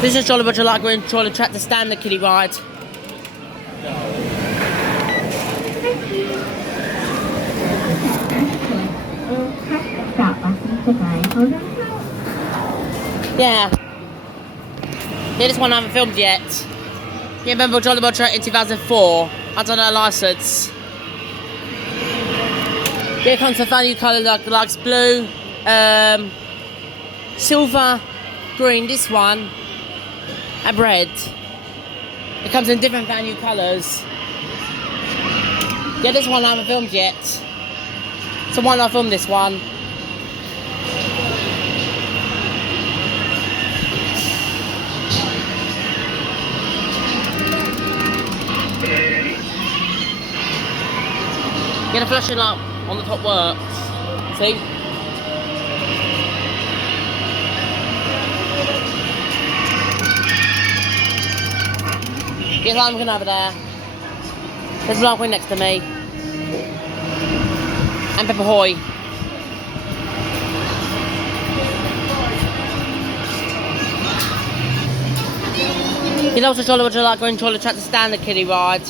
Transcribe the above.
This is Jolly Roger like we're in Trolley Track to stand the kiddie ride. Yeah, this one I haven't filmed yet. You remember Jolly Roger in 2004? I don't know, license. Here comes the value colour like blue, silver, green, this one, and red. It comes in different value colours. Yeah, this one I haven't filmed yet. So why not film this one? Get a flashing light on the top works. See? Get lime looking over there. There's a lime next to me. And Pepper Hoy. He's also Jolly Roger like going to Trolley Track to stand the kiddie ride.